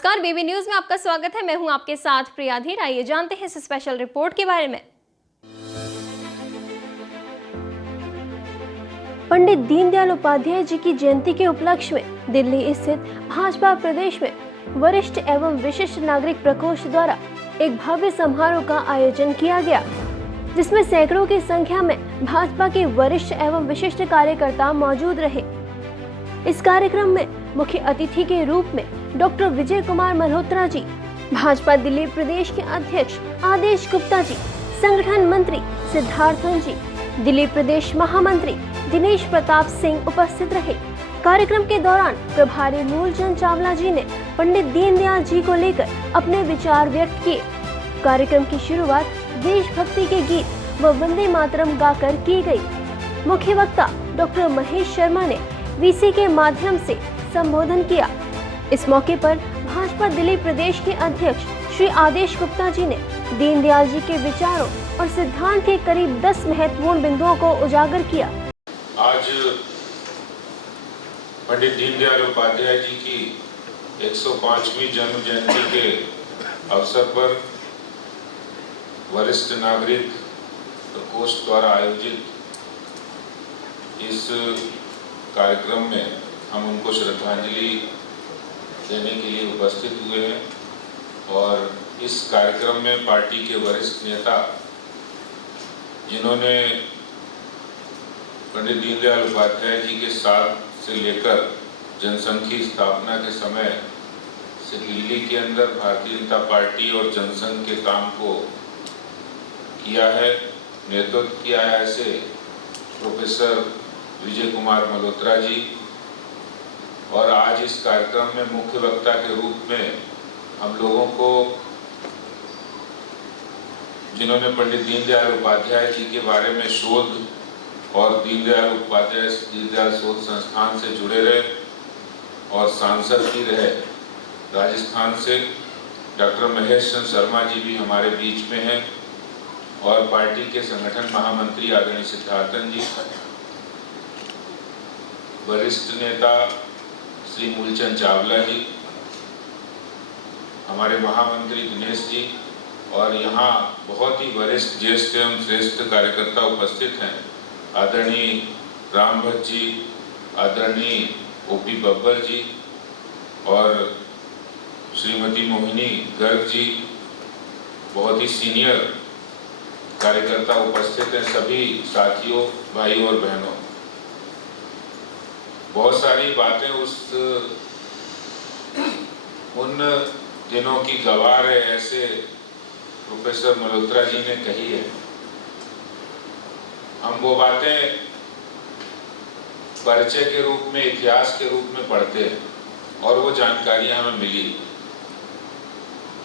नमस्कार, बीबी न्यूज में आपका स्वागत है। मैं हूं आपके साथ प्रिया धीर। आइए जानते हैं इस स्पेशल रिपोर्ट के बारे में। पंडित दीनदयाल उपाध्याय जी की जयंती के उपलक्ष्य में दिल्ली स्थित भाजपा प्रदेश में वरिष्ठ एवं विशिष्ट नागरिक प्रकोष्ठ द्वारा एक भव्य समारोह का आयोजन किया गया, जिसमें सैकड़ों की संख्या में भाजपा के वरिष्ठ एवं विशिष्ट कार्यकर्ता मौजूद रहे। इस कार्यक्रम में मुख्य अतिथि के रूप में डॉक्टर विजय कुमार मल्होत्रा जी, भाजपा दिल्ली प्रदेश के अध्यक्ष आदेश गुप्ता जी, संगठन मंत्री सिद्धार्थन जी, दिल्ली प्रदेश महामंत्री दिनेश प्रताप सिंह उपस्थित रहे। कार्यक्रम के दौरान प्रभारी मूलचंद चावला जी ने पंडित दीनदयाल जी को लेकर अपने विचार व्यक्त किए। कार्यक्रम की शुरुआत देशभक्ति के गीत व वंदे मातरम गाकर की गई। मुख्य वक्ता डॉक्टर महेश शर्मा ने वीसी के माध्यम से संबोधन किया। इस मौके पर भाजपा दिल्ली प्रदेश के अध्यक्ष श्री आदेश गुप्ता जी ने दीनदयाल जी के विचारों और सिद्धांत के करीब 10 महत्वपूर्ण बिंदुओं को उजागर किया। आज पंडित दीनदयाल उपाध्याय जी की 105वीं जन्म जयंती के अवसर पर वरिष्ठ नागरिक प्रकोष्ठ द्वारा आयोजित इस कार्यक्रम में हम उनको श्रद्धांजलि देने के लिए उपस्थित हुए हैं और इस कार्यक्रम में पार्टी के वरिष्ठ नेता, जिन्होंने पंडित दीनदयाल उपाध्याय जी के साथ से लेकर जनसंघ की स्थापना के समय से दिल्ली के अंदर भारतीय जनता पार्टी और जनसंघ के काम को किया है, नेतृत्व किया है, ऐसे प्रोफेसर विजय कुमार मल्होत्रा जी, और आज इस कार्यक्रम में मुख्य वक्ता के रूप में हम लोगों को, जिन्होंने पंडित दीनदयाल उपाध्याय जी के बारे में शोध और दीनदयाल शोध संस्थान से जुड़े रहे और सांसद भी रहे राजस्थान से, डॉक्टर महेश शर्मा जी भी हमारे बीच में हैं, और पार्टी के संगठन महामंत्री आदरणीय सिद्धार्थन जी, वरिष्ठ नेता श्री मूलचंद चावला जी, हमारे महामंत्री दिनेश जी, और यहाँ बहुत ही वरिष्ठ ज्येष्ठ एवं श्रेष्ठ कार्यकर्ता उपस्थित हैं। आदरणीय राम भट्ट जी, आदरणीय ओपी बब्बर जी और श्रीमती मोहिनी गर्ग जी, बहुत ही सीनियर कार्यकर्ता उपस्थित हैं। सभी साथियों, भाइयों और बहनों, बहुत सारी बातें उन दिनों की गवाह है, ऐसे प्रोफेसर मल्होत्रा जी ने कही है। हम वो बातें परिचय के रूप में, इतिहास के रूप में पढ़ते हैं और वो जानकारियां हमें मिली,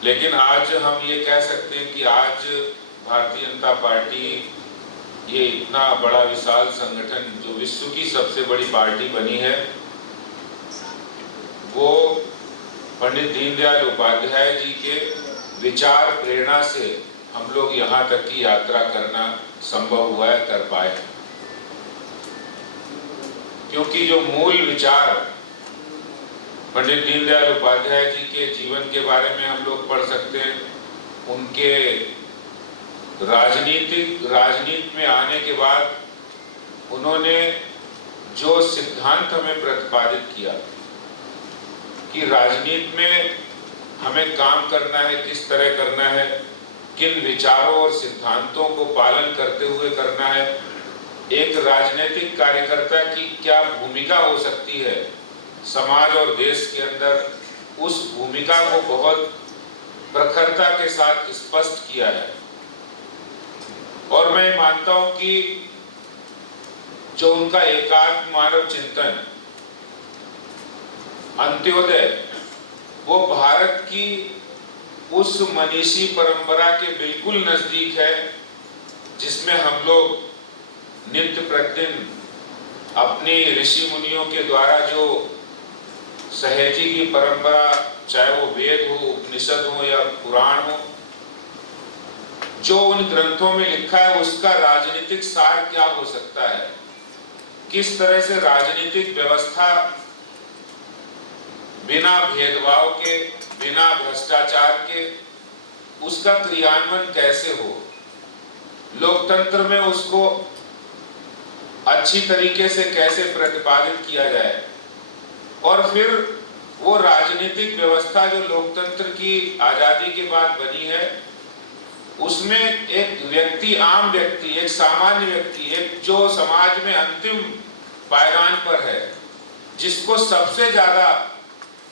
लेकिन आज हम ये कह सकते हैं कि आज भारतीय जनता पार्टी, ये इतना बड़ा विशाल संगठन जो विश्व की सबसे बड़ी पार्टी बनी है, वो पंडित दीनदयाल उपाध्याय जी के विचार प्रेरणा से हम लोग यहाँ तक की यात्रा करना संभव हुआ है, कर पाए। क्योंकि जो मूल विचार पंडित दीनदयाल उपाध्याय जी के जीवन के बारे में हम लोग पढ़ सकते हैं। उनके राजनीति में आने के बाद उन्होंने जो सिद्धांत हमें प्रतिपादित किया कि राजनीति में हमें काम करना है, किस तरह करना है, किन विचारों और सिद्धांतों को पालन करते हुए करना है, एक राजनीतिक कार्यकर्ता की क्या भूमिका हो सकती है समाज और देश के अंदर, उस भूमिका को बहुत प्रखरता के साथ स्पष्ट किया है। और मैं मानता हूं कि जो उनका एकात्म मानव चिंतन, अंत्योदय, वो भारत की उस मनीषी परंपरा के बिल्कुल नजदीक है, जिसमें हम लोग नित्य प्रतिदिन अपनी ऋषि मुनियों के द्वारा जो सहेजी की परंपरा, चाहे वो वेद हो, उपनिषद हो या पुराण हो, जो उन ग्रंथों में लिखा है, उसका राजनीतिक सार क्या हो सकता है, किस तरह से राजनीतिक व्यवस्था बिना भेदभाव के, बिना भ्रष्टाचार के उसका क्रियान्वयन कैसे हो, लोकतंत्र में उसको अच्छी तरीके से कैसे प्रतिपादित किया जाए, और फिर वो राजनीतिक व्यवस्था जो लोकतंत्र की आजादी के बाद बनी है, उसमें एक व्यक्ति, आम व्यक्ति, एक सामान्य व्यक्ति, एक जो समाज में अंतिम पायदान पर है, जिसको सबसे ज्यादा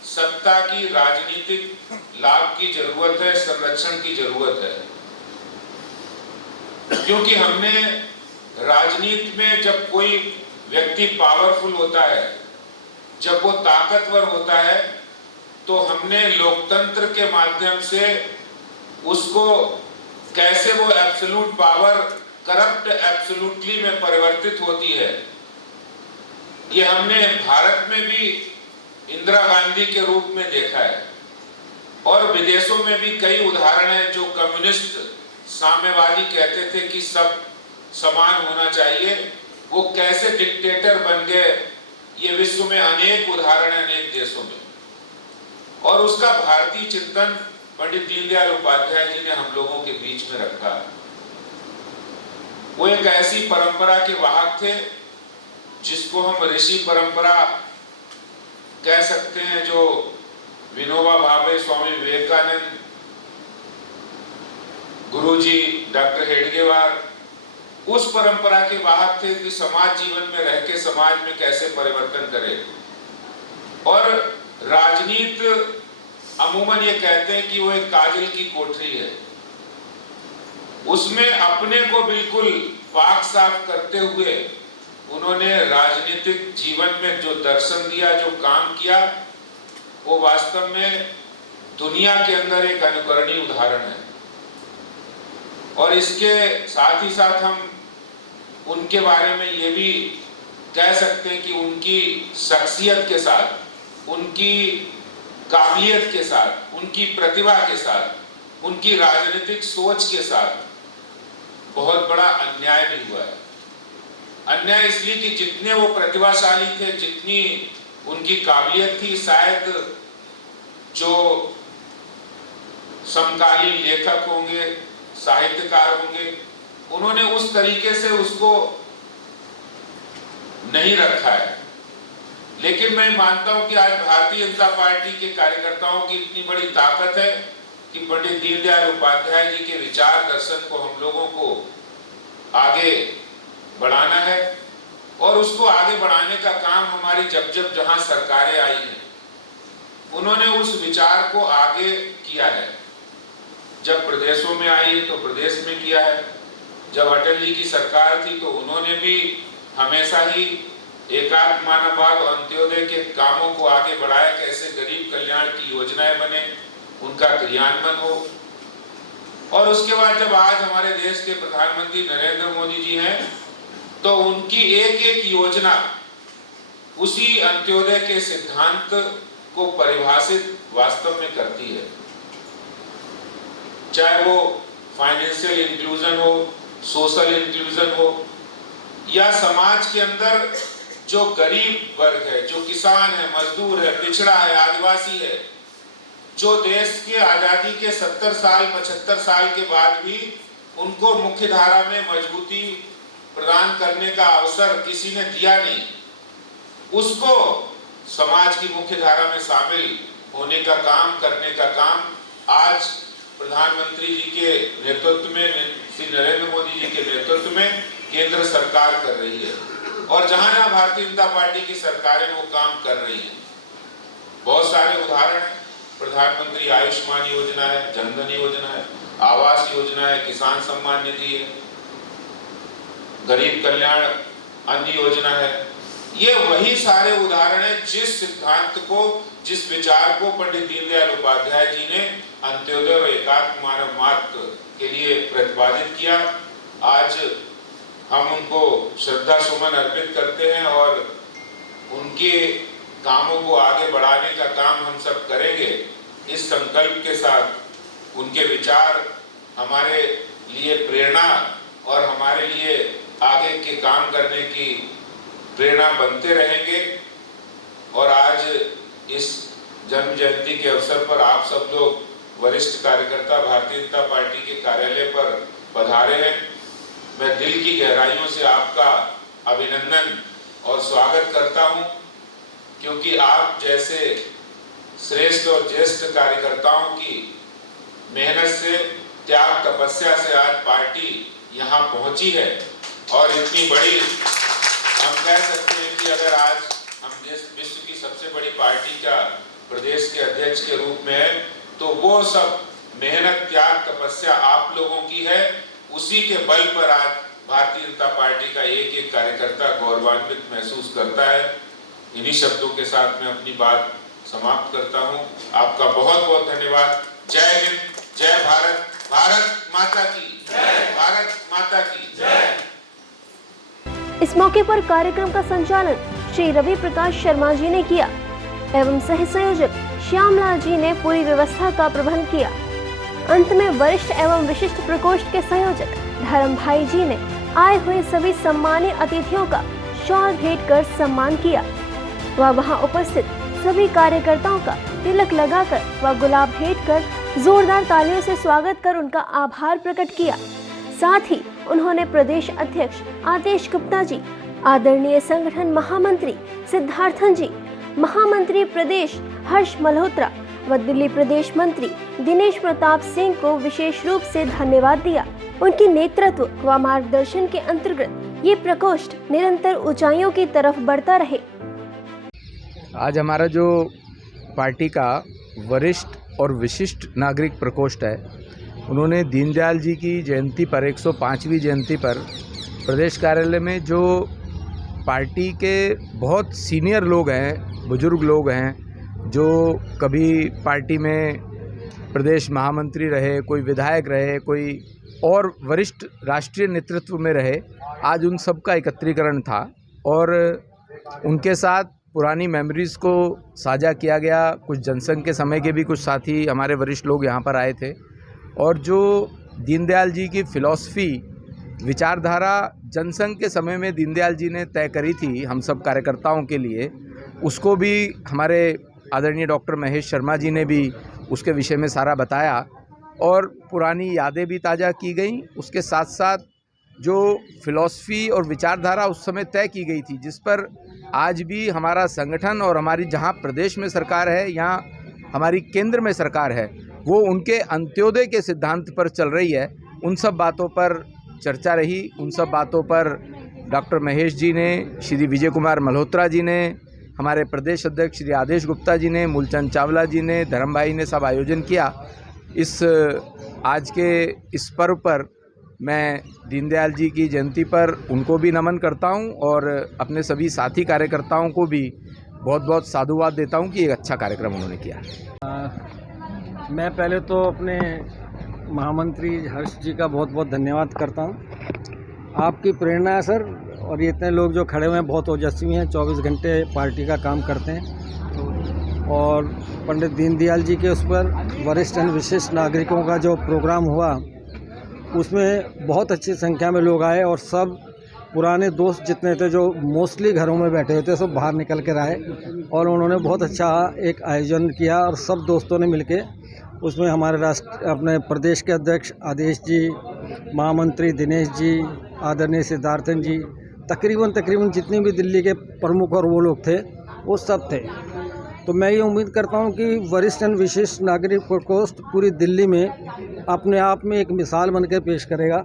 सत्ता की, राजनीतिक लाभ की जरूरत है, संरक्षण की जरूरत है। क्योंकि हमने राजनीति में जब कोई व्यक्ति पावरफुल होता है, जब वो ताकतवर होता है, तो हमने लोकतंत्र के माध्यम से उसको कैसे वो एब्सोल्यूट पावर करप्ट एब्सोल्यूटली में परिवर्तित होती है, ये हमने भारत में भी इंदिरा गांधी के रूप में देखा है, और विदेशों में भी कई उदाहरण हैं जो कम्युनिस्ट साम्यवादी कहते थे कि सब समान होना चाहिए, वो कैसे डिक्टेटर बन गए, ये विश्व में अनेक उदाहरण हैं अनेक देशों में। और उसका भारतीय चिंतन पंडित दीनदयाल उपाध्याय जी ने हम लोगों के बीच में रखा। वो एक ऐसी परंपरा के वाहक थे जिसको हम ऋषि परंपरा कह सकते हैं, जो विनोबा भावे, स्वामी विवेकानंद, गुरुजी डॉक्टर हेडगेवार, उस परंपरा के वाहक थे कि समाज जीवन में रह के समाज में कैसे परिवर्तन करे। और राजनीति अमूमन ये कहते हैं कि वो एक काजल की कोठरी है, उसमें अपने को बिल्कुल पाक साफ करते हुए उन्होंने राजनीतिक जीवन में जो दर्शन दिया, जो काम किया, वो वास्तव में दुनिया के अंदर एक अनुकरणीय उदाहरण है। और इसके साथ ही साथ हम उनके बारे में ये भी कह सकते हैं कि उनकी शख्सियत के साथ, उनकी काबिलियत के साथ, उनकी प्रतिभा के साथ, उनकी राजनीतिक सोच के साथ बहुत बड़ा अन्याय भी हुआ है। अन्याय इसलिए कि जितने वो प्रतिभाशाली थे, जितनी उनकी काबिलियत थी, शायद जो समकालीन लेखक होंगे, साहित्यकार होंगे, उन्होंने उस तरीके से उसको नहीं रखा है। लेकिन मैं मानता हूं कि आज भारतीय जनता पार्टी के कार्यकर्ताओं की इतनी बड़ी ताकत है कि पंडित दीनदयाल उपाध्याय जी के विचार दर्शन को हम लोगों को आगे बढ़ाना है, और उसको आगे बढ़ाने का काम हमारी जब जब जहां सरकारें आई हैं, उन्होंने उस विचार को आगे किया है। जब प्रदेशों में आई तो प्रदेश में किया है, जब अटल जी की सरकार थी तो उन्होंने भी हमेशा ही एकात्म मानववाद और अंत्योदय के कामों को आगे बढ़ाया, कैसे गरीब कल्याण की योजनाएं बने, उनका क्रियान्वयन हो। और उसके बाद जब आज हमारे देश के प्रधानमंत्री नरेंद्र मोदी जी हैं, तो उनकी एक एक योजना उसी अंत्योदय के सिद्धांत को परिभाषित वास्तव में करती है। चाहे वो फाइनेंशियल इंक्लूजन हो, सोशल इंक्लूजन हो, या समाज के अंदर जो गरीब वर्ग है, जो किसान है, मजदूर है, पिछड़ा है, आदिवासी है, जो देश के आजादी के 70 साल 75 साल के बाद भी उनको मुख्य धारा में मजबूती प्रदान करने का अवसर किसी ने दिया नहीं, उसको समाज की मुख्य धारा में शामिल होने का काम, करने का काम आज प्रधानमंत्री जी के नेतृत्व में, श्री नरेंद्र मोदी जी के नेतृत्व में केंद्र सरकार कर रही है। और जहां जहां भारतीय जनता पार्टी की सरकारें वो काम कर रही हैं, बहुत सारे उदाहरण हैं। प्रधानमंत्री आयुष्मान योजना है, जनधन योजना है, आवास योजना है, किसान सम्मान निधि है, गरीब कल्याण अन्न योजना है। ये वही सारे उदाहरण हैं जिस सिद्धांत को, जिस विचार को पंडित दीनदयाल उपाध्याय जी ने अंत्योदय और एकात्म मानव मार्ग के लिए प्रतिपादित किया। आज हम उनको श्रद्धा सुमन अर्पित करते हैं और उनके कामों को आगे बढ़ाने का काम हम सब करेंगे, इस संकल्प के साथ। उनके विचार हमारे लिए प्रेरणा और हमारे लिए आगे के काम करने की प्रेरणा बनते रहेंगे। और आज इस जन्म जयंती के अवसर पर आप सब लोग वरिष्ठ कार्यकर्ता भारतीय जनता पार्टी के कार्यालय पर पधारे हैं। मैं दिल की गहराइयों से आपका अभिनंदन और स्वागत करता हूं, क्योंकि आप जैसे श्रेष्ठ और ज्येष्ठ कार्यकर्ताओं की मेहनत से, त्याग तपस्या से आज पार्टी यहाँ पहुंची है। और इतनी बड़ी, हम कह सकते हैं कि अगर आज हम विश्व की सबसे बड़ी पार्टी का प्रदेश के अध्यक्ष के रूप में है, तो वो सब मेहनत, त्याग, तपस्या आप लोगों की है। उसी के बल पर आज भारतीय जनता पार्टी का एक एक कार्यकर्ता गौरवान्वित महसूस करता है। इन्हीं शब्दों के साथ मैं अपनी बात समाप्त करता हूं। आपका बहुत बहुत धन्यवाद। जय हिंद, जय भारत, भारत माता की जय, भारत माता की जय। इस मौके पर कार्यक्रम का संचालन श्री रवि प्रकाश शर्मा जी ने किया एवं सह संयोजक श्यामलाल जी ने पूरी व्यवस्था का प्रबंध किया। अंत में वरिष्ठ एवं विशिष्ट प्रकोष्ठ के संयोजक धर्म भाई जी ने आए हुए सभी सम्मानीय अतिथियों का शॉल भेंट कर सम्मान किया व वहां उपस्थित सभी कार्यकर्ताओं का तिलक लगाकर व गुलाब भेंट कर जोरदार तालियों से स्वागत कर उनका आभार प्रकट किया। साथ ही उन्होंने प्रदेश अध्यक्ष आदेश गुप्ता जी, आदरणीय संगठन महामंत्री सिद्धार्थन जी, महामंत्री प्रदेश हर्ष मल्होत्रा व दिल्ली प्रदेश मंत्री दिनेश प्रताप सिंह को विशेष रूप से धन्यवाद दिया। उनके नेतृत्व व मार्गदर्शन के अंतर्गत ये प्रकोष्ठ निरंतर ऊंचाइयों की तरफ बढ़ता रहे। आज हमारा जो पार्टी का वरिष्ठ और विशिष्ट नागरिक प्रकोष्ठ है, उन्होंने दीनदयाल जी की जयंती पर 105वीं जयंती पर प्रदेश कार्यालय में जो पार्टी के बहुत सीनियर लोग हैं, बुजुर्ग लोग हैं, जो कभी पार्टी में प्रदेश महामंत्री रहे, कोई विधायक रहे, कोई और वरिष्ठ राष्ट्रीय नेतृत्व में रहे, आज उन सब का एकत्रीकरण था और उनके साथ पुरानी मेमोरीज़ को साझा किया गया। कुछ जनसंघ के समय के भी कुछ साथी हमारे वरिष्ठ लोग यहाँ पर आए थे और जो दीनदयाल जी की फ़िलॉसफ़ी, विचारधारा जनसंघ के समय में दीनदयाल जी ने तय करी थी हम सब कार्यकर्ताओं के लिए, उसको भी हमारे आदरणीय डॉक्टर महेश शर्मा जी ने भी उसके विषय में सारा बताया और पुरानी यादें भी ताज़ा की गई। उसके साथ साथ जो फ़िलॉसफ़ी और विचारधारा उस समय तय की गई थी, जिस पर आज भी हमारा संगठन और हमारी जहाँ प्रदेश में सरकार है, यहाँ हमारी केंद्र में सरकार है, वो उनके अंत्योदय के सिद्धांत पर चल रही है। उन सब बातों पर चर्चा रही। उन सब बातों पर डॉक्टर महेश जी ने, श्री विजय कुमार मल्होत्रा जी ने, हमारे प्रदेश अध्यक्ष श्री आदेश गुप्ता जी ने, मूलचंद चावला जी ने, धर्म भाई ने सब आयोजन किया। इस आज के इस पर्व पर मैं दीनदयाल जी की जयंती पर उनको भी नमन करता हूं और अपने सभी साथी कार्यकर्ताओं को भी बहुत बहुत साधुवाद देता हूं कि एक अच्छा कार्यक्रम उन्होंने किया। मैं पहले तो अपने महामंत्री हर्ष जी का बहुत बहुत धन्यवाद करता हूं। आपकी प्रेरणा है सर, और ये इतने लोग जो खड़े हुए हैं बहुत ओजस्वी हैं, 24 घंटे पार्टी का काम करते हैं। और पंडित दीनदयाल जी के उस पर वरिष्ठ एवं विशिष्ट नागरिकों का जो प्रोग्राम हुआ, उसमें बहुत अच्छी संख्या में लोग आए और सब पुराने दोस्त जितने थे जो मोस्टली घरों में बैठे हुए थे, सब बाहर निकल कर आए और उन्होंने बहुत अच्छा एक आयोजन किया और सब दोस्तों ने मिलके उसमें हमारे अपने प्रदेश के अध्यक्ष आदेश जी, महामंत्री दिनेश जी, आदरणीय सिद्धार्थन जी, तकरीबन जितनी भी दिल्ली के प्रमुख और वो लोग थे, वो सब थे। तो मैं ये उम्मीद करता हूँ कि वरिष्ठ एवं विशिष्ट नागरिक प्रकोष्ठ पूरी दिल्ली में अपने आप में एक मिसाल बनकर पेश करेगा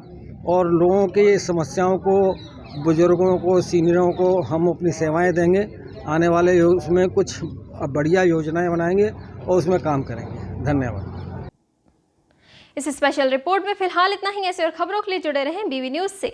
और लोगों की समस्याओं को, बुजुर्गों को, सीनियरों को हम अपनी सेवाएं देंगे। आने वाले उसमें कुछ बढ़िया योजनाएं बनाएंगे और उसमें काम करेंगे। धन्यवाद। इस स्पेशल रिपोर्ट में फिलहाल इतना ही। ऐसे और खबरों के लिए जुड़े रहें BV न्यूज़ से।